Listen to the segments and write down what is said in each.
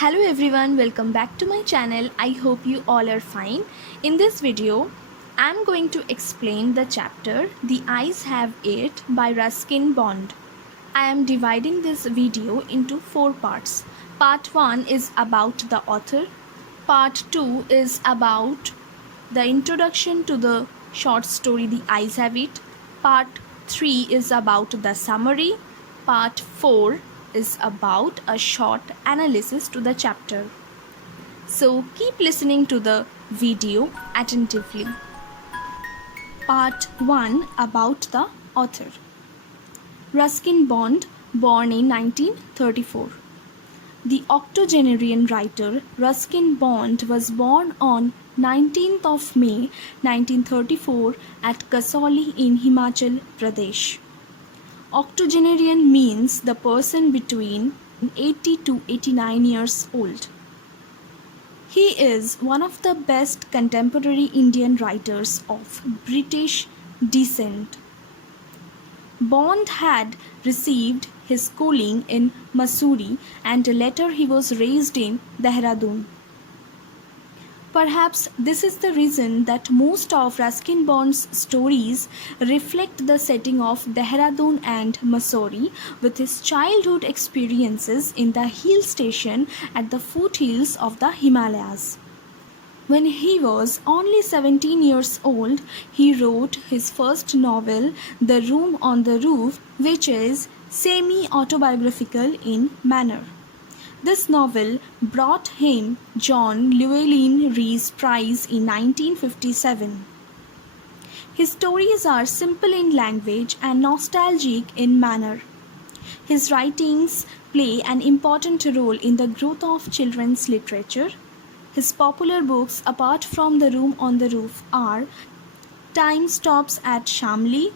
Hello everyone, welcome back to my channel. I hope you all are fine. In this video, I'm going to explain the chapter The Eyes Have It by Ruskin Bond. I am dividing this video into 4 parts. Part 1 is about the author. Part 2 is about the introduction to the short story The Eyes Have It. Part 3 is about the summary. Part 4 is about a short analysis to the chapter. So keep listening to the video attentively. Part 1 about the author. Ruskin Bond, born in 1934. The octogenarian writer Ruskin Bond was born on 19th of May 1934 at Kasauli in Himachal Pradesh. Octogenarian means the person between 80 to 89 years old. He is one of the best contemporary Indian writers of British descent. Bond had received his schooling in Mussoorie and later he was raised in Dehradun. Perhaps this is the reason that most of Ruskin Bond's stories reflect the setting of Dehradun and Mussoorie, with his childhood experiences in the hill station at the foothills of the Himalayas. When he was only 17 years old, he wrote his first novel, The Room on the Roof, which is semi-autobiographical in manner. This novel brought him John Llewellyn Rhys Prize in 1957. His stories are simple in language and nostalgic in manner. His writings play an important role in the growth of children's literature. His popular books, apart from The Room on the Roof, are Time Stops at Shamli,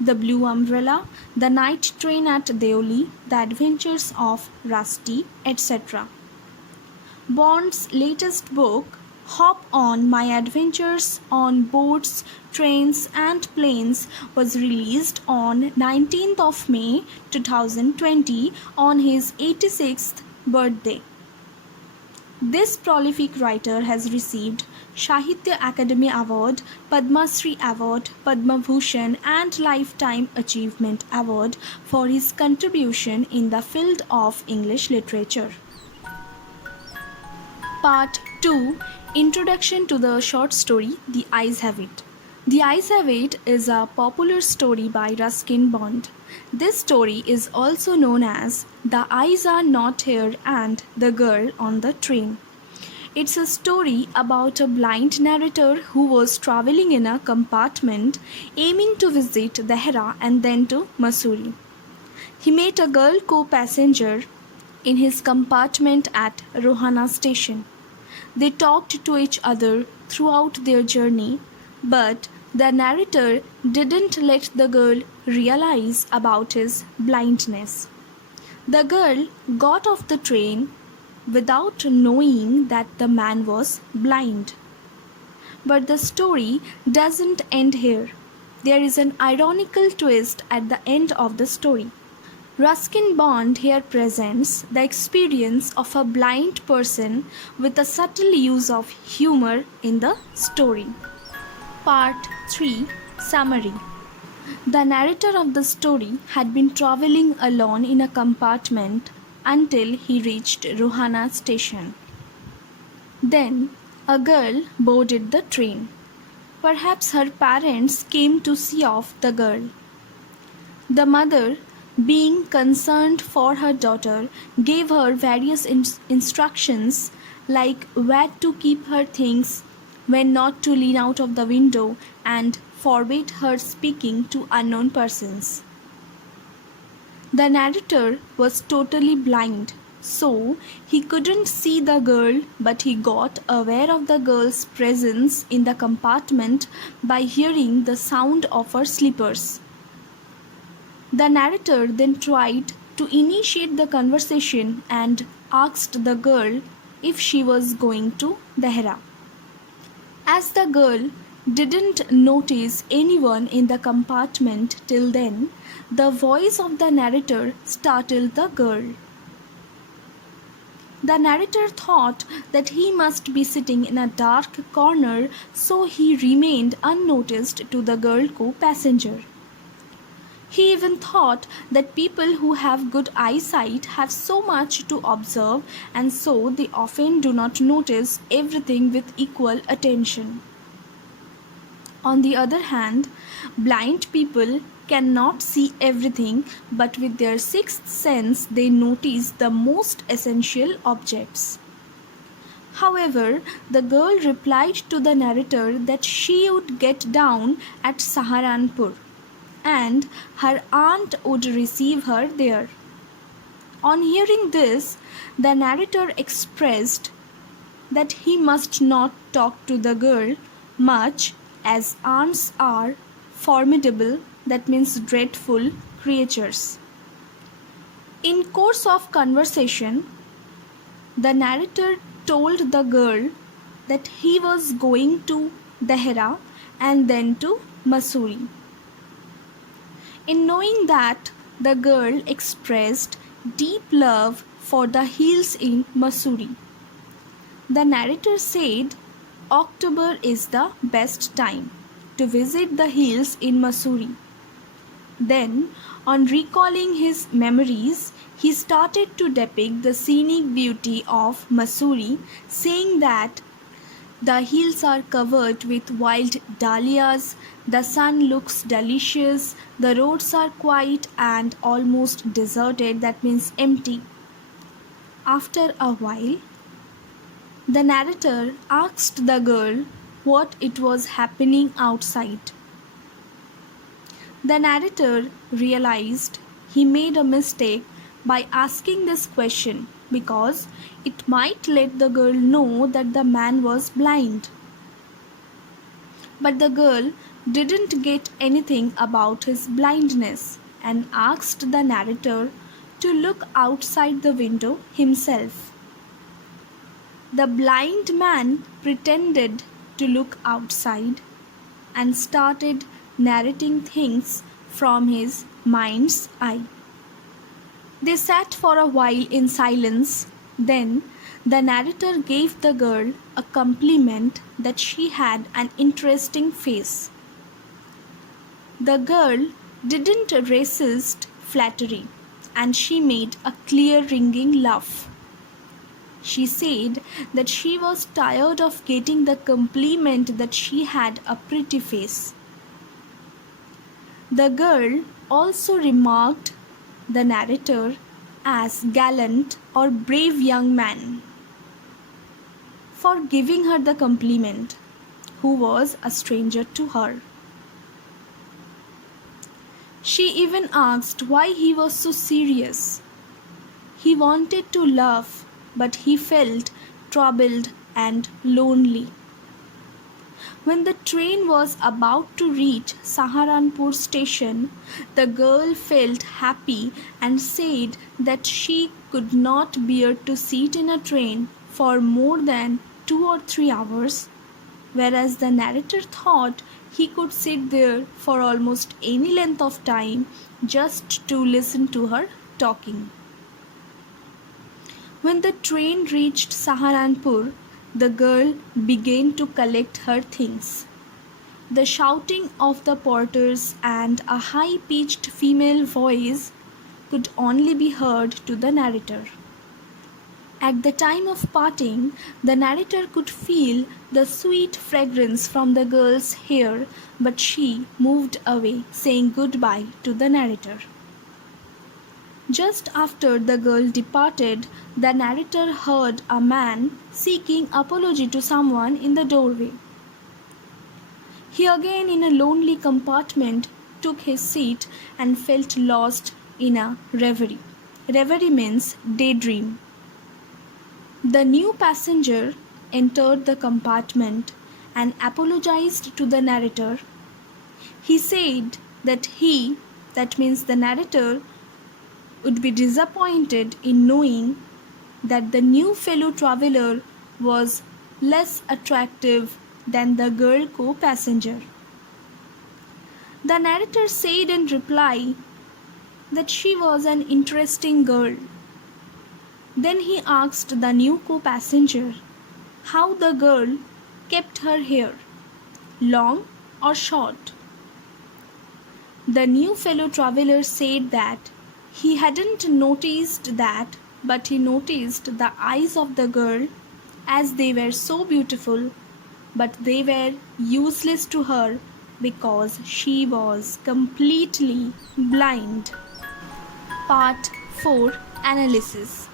The Blue Umbrella, The Night Train at Deoli, The Adventures of Rusty, etc. Bond's latest book, Hop On My Adventures on Boats, Trains and Planes, was released on 19th of May 2020 on his 86th birthday. This prolific writer has received Sahitya Akademi Award, Padma Shri Award, Padma Bhushan and Lifetime Achievement Award for his contribution in the field of English literature. Part 2, Introduction to the short story The Eyes Have It. The Eyes Have It is a popular story by Ruskin Bond. This story is also known as The Eyes Are Not Here and The Girl on the Train. It's a story about a blind narrator who was traveling in a compartment aiming to visit Dehra and then to Mussoorie. He met a girl co-passenger in his compartment at Rohana station. They talked to each other throughout their journey, but the narrator didn't let the girl realize about his blindness. The girl got off the train without knowing that the man was blind. But the story doesn't end here. There is an ironical twist at the end of the story. Ruskin Bond here presents the experience of a blind person with a subtle use of humor in the story. Part 3, Summary. The narrator of the story had been traveling alone in a compartment until he reached Rohana station. Then a girl boarded the train. Perhaps her parents came to see off the girl. The mother, being concerned for her daughter, gave her various instructions like where to keep her things, when not to lean out of the window, and forbade her speaking to unknown persons. The narrator was totally blind, so he couldn't see the girl, but he got aware of the girl's presence in the compartment by hearing the sound of her slippers. The narrator then tried to initiate the conversation and asked the girl if she was going to Dehra. As the girl didn't notice anyone in the compartment till then, the voice of the narrator startled the girl. The narrator thought that he must be sitting in a dark corner, so he remained unnoticed to the girl co-passenger. He even thought that people who have good eyesight have so much to observe, and so they often do not notice everything with equal attention. On the other hand, blind people cannot see everything, but with their sixth sense they notice the most essential objects. However, the girl replied to the narrator that she would get down at Saharanpur and her aunt would receive her there. On hearing this, the narrator expressed that he must not talk to the girl much, as aunts are formidable, that means dreadful creatures. In course of conversation, the narrator told the girl that he was going to Dehra and then to Mussoorie. In knowing that, the girl expressed deep love for the hills in Mussoorie. The narrator said October is the best time to visit the hills in Mussoorie. Then, on recalling his memories, he started to depict the scenic beauty of Mussoorie, saying that the hills are covered with wild dahlias, the sun looks delicious, the roads are quiet and almost deserted, that means empty. After a while, the narrator asked the girl what it was happening outside. The narrator realized he made a mistake by asking this question because it might let the girl know that the man was blind. But the girl didn't get anything about his blindness and asked the narrator to look outside the window himself. The blind man pretended to look outside and started narrating things from his mind's eye. They sat for a while in silence. Then the narrator gave the girl a compliment that she had an interesting face. The girl didn't resist flattery and she made a clear ringing laugh. She said that she was tired of getting the compliment that she had a pretty face. The girl also remarked the narrator as gallant or brave young man for giving her the compliment, who was a stranger to her. She even asked why he was so serious. He wanted to laugh, but he felt troubled and lonely. When the train was about to reach Saharanpur station, the girl felt happy and said that she could not bear to sit in a train for more than 2 or 3 hours, whereas the narrator thought he could sit there for almost any length of time just to listen to her talking. When the train reached Saharanpur, the girl began to collect her things. The shouting of the porters and a high-pitched female voice could only be heard to the narrator. At the time of parting, the narrator could feel the sweet fragrance from the girl's hair, but she moved away, saying goodbye to the narrator. Just after the girl departed, the narrator heard a man seeking apology to someone in the doorway. He again, in a lonely compartment, took his seat and felt lost in a reverie. Reverie means daydream. The new passenger entered the compartment and apologized to the narrator. He said that that means the narrator, would be disappointed in knowing that the new fellow traveler was less attractive than the girl co-passenger. The narrator said in reply that she was an interesting girl, Then he asked the new co-passenger how the girl kept her hair, long or short. The new fellow traveler said that he hadn't noticed that, but he noticed the eyes of the girl as they were so beautiful, but they were useless to her because she was completely blind. Part 4, Analysis.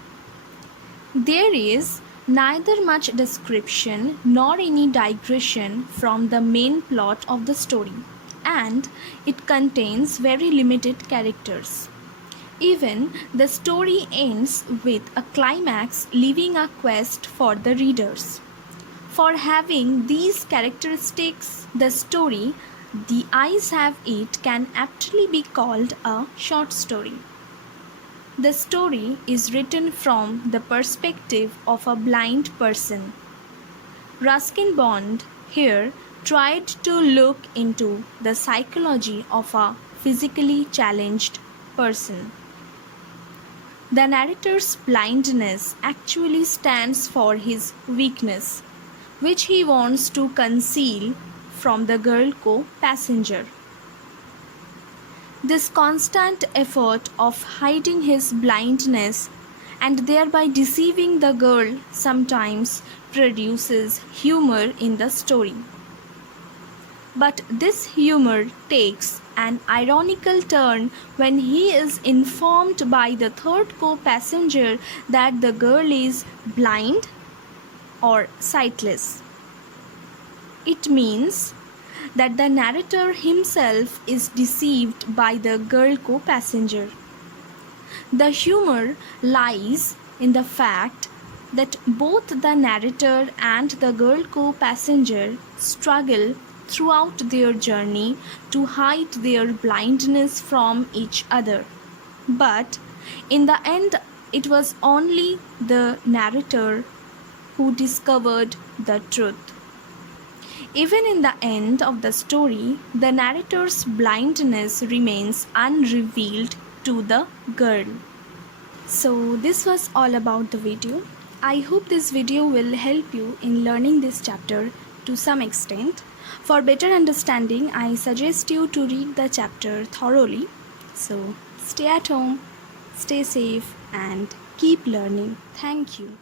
There is neither much description nor any digression from the main plot of the story, and it contains very limited characters. Even the story ends with a climax, leaving a quest for the readers. For having these characteristics, the story The Eyes Have It can aptly be called a short story. The story is written from the perspective of a blind person. Ruskin Bond here tried to look into the psychology of a physically challenged person. The narrator's blindness actually stands for his weakness, which he wants to conceal from the girl co-passenger. This constant effort of hiding his blindness and thereby deceiving the girl sometimes produces humor in the story. But this humor takes an ironical turn when he is informed by the third co-passenger that the girl is blind or sightless. It means that the narrator himself is deceived by the girl co-passenger. The humor lies in the fact that both the narrator and the girl co-passenger struggle throughout their journey to hide their blindness from each other. But in the end, it was only the narrator who discovered the truth. Even in the end of the story, the narrator's blindness remains unrevealed to the girl. So this was all about the video. I hope this video will help you in learning this chapter to some extent. For better understanding, I suggest you to read the chapter thoroughly. So stay at home, stay safe and keep learning. Thank you.